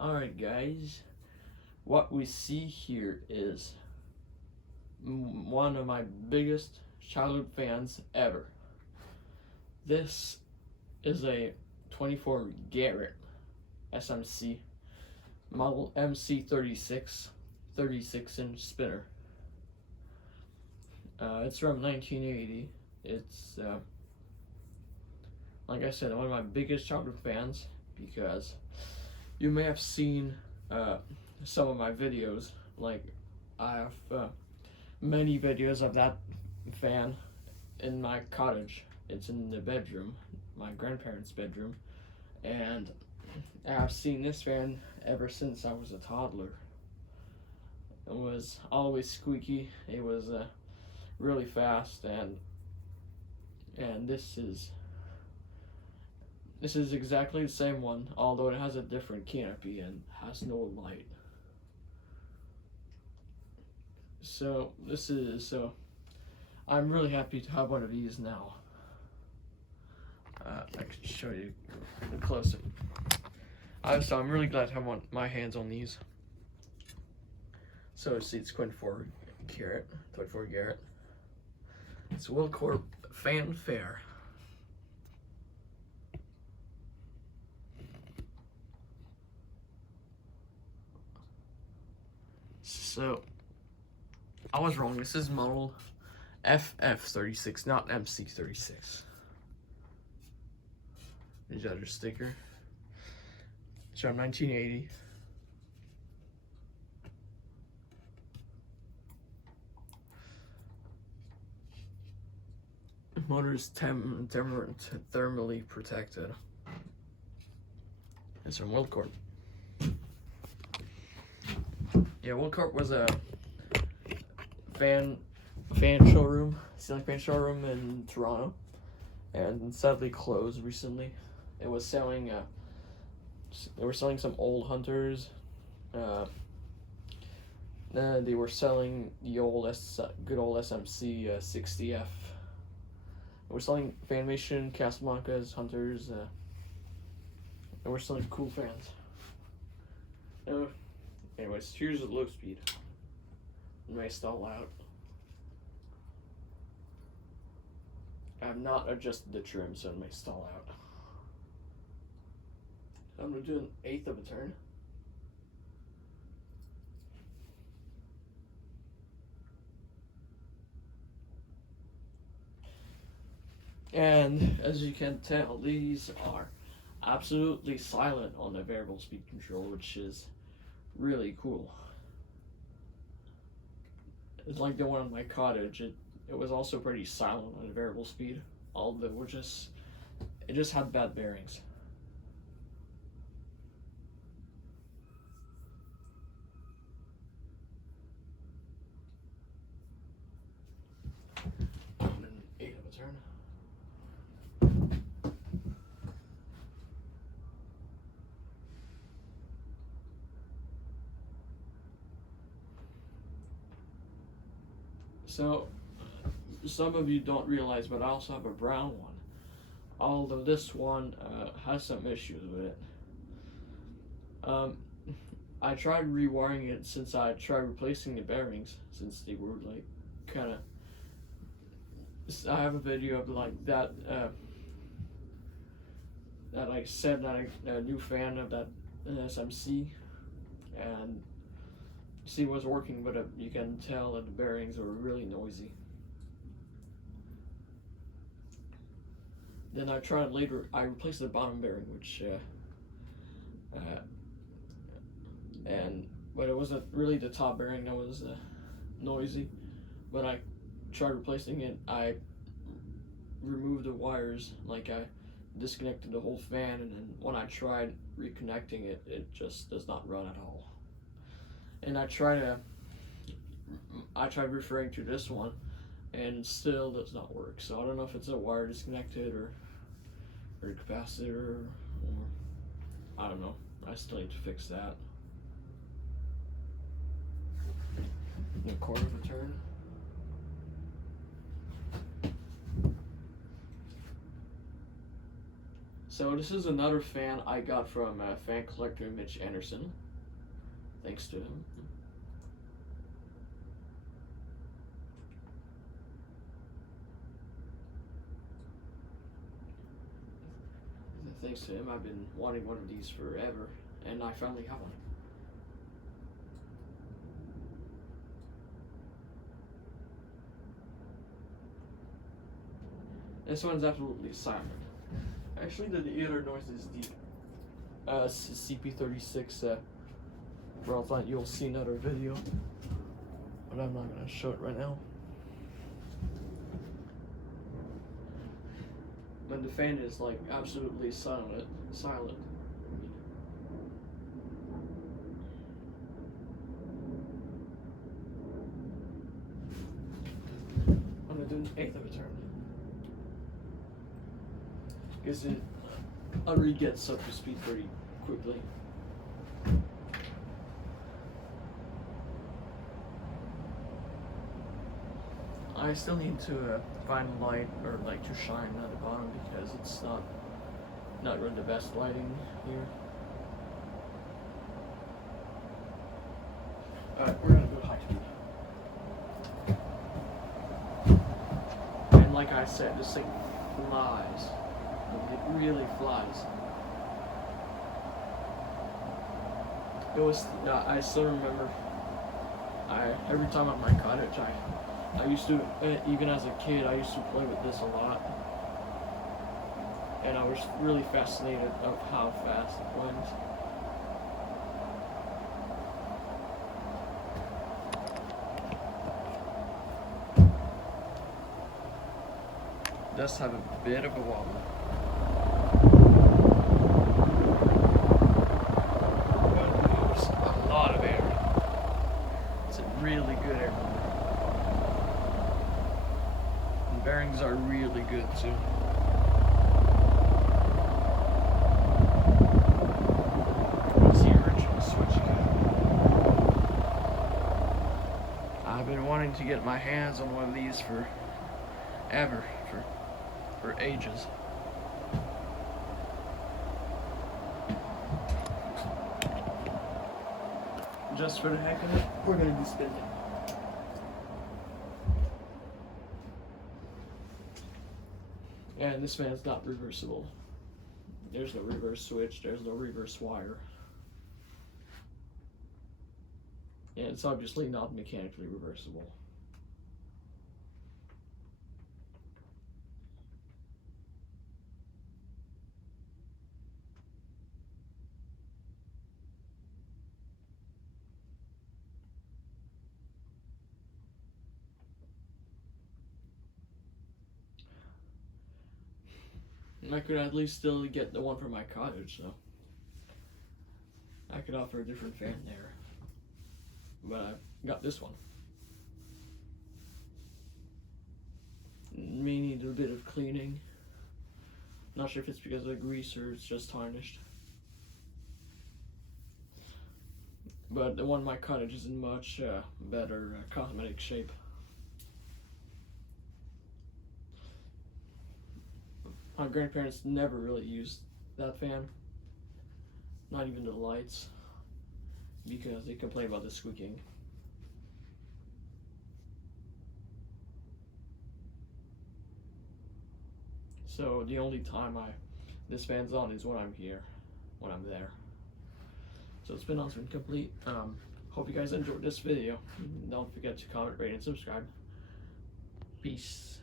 Alright guys, what we see here is one of my biggest childhood fans ever. This is a 24 Garrett SMC model MC36 36-inch spinner. It's from 1980. It's like I said, one of my biggest childhood fans, because you may have seen some of my videos. Like, I have many videos of that fan in my cottage. It's in the bedroom, my grandparents' bedroom, and I've seen this fan ever since I was a toddler. It was always squeaky. It was really fast, and this is exactly the same one, although it has a different canopy and has no light. So I'm really happy to have one of these now. I can show you closer. So I'm really glad to have my hands on these. So see, it's 24 Garrett. It's Wilcorp Fanfare. So I was wrong. This is model FF36, not MC36. There's the other sticker. It's from 1980. Motor is thermally protected. It's from Wilcorp. Yeah, Wilcorp was a fan showroom, ceiling fan showroom in Toronto, and sadly closed recently. It was selling they were selling some old Hunters. They were selling the good old SMC 60F. They were selling Fanmation, Casablancas, Hunters. They were selling cool fans. Anyways, here's the low speed. It may stall out. I have not adjusted the trim, so it may stall out. I'm going to do an 1/8 of a turn. And as you can tell, these are absolutely silent on the variable speed control, which is really cool. It's like the one in my cottage. It was also pretty silent on the variable speed, although it just had bad bearings. And an 1/8 of a turn. So, some of you don't realize, but I also have a brown one. Although this one has some issues with it. I tried rewiring it since I tried replacing the bearings, since they were like kind of. I have a video of like that. That I said that I'm a new fan of that SMC, and see what's working, but you can tell that the bearings are really noisy. Then I tried later, I replaced the bottom bearing, which but it wasn't really the top bearing that was noisy. But I tried replacing it. I removed the wires, like I disconnected the whole fan, and then when I tried reconnecting it, it just does not run at all. And I tried referring to this one, and it still does not work. So I don't know if it's a wire disconnected or a capacitor, or I don't know. I still need to fix that. A 1/4 of a turn. So this is another fan I got from fan collector Mitch Anderson. Thanks to him. Thanks to him, I've been wanting one of these forever, and I finally have one. This one's absolutely silent. Actually, the other noise is the CP36 broadline. You'll see another video, but I'm not gonna show it right now. But the fan is like absolutely silent. I'm gonna do an eighth of a turn. Because it already gets up to speed pretty quickly. I still need to find light or like to shine at the bottom because it's not really the best lighting here. Alright, we're gonna go high speed. And like I said, this thing flies. It really flies. It was. I still remember. Every time at my cottage, I used to, even as a kid, I used to play with this a lot, and I was really fascinated of how fast it went. It does have a bit of a wobble. Really good air. And bearings are really good too. What's the original switch code? I've been wanting to get my hands on one of these for ages. Just for the heck of it, we're gonna be spinning. And this fan's not reversible. There's no reverse switch, there's no reverse wire. And it's obviously not mechanically reversible. I could at least still get the one from my cottage, so I could offer a different fan there. But I got this one. May need a bit of cleaning. Not sure if it's because of grease or it's just tarnished. But the one in my cottage is in much better cosmetic shape. My grandparents never really used that fan, not even the lights, because they complain about the squeaking. So the only time this fan's on is when I'm here, when I'm there. So it's been awesome, complete. Hope you guys enjoyed this video. Don't forget to comment, rate, and subscribe. Peace.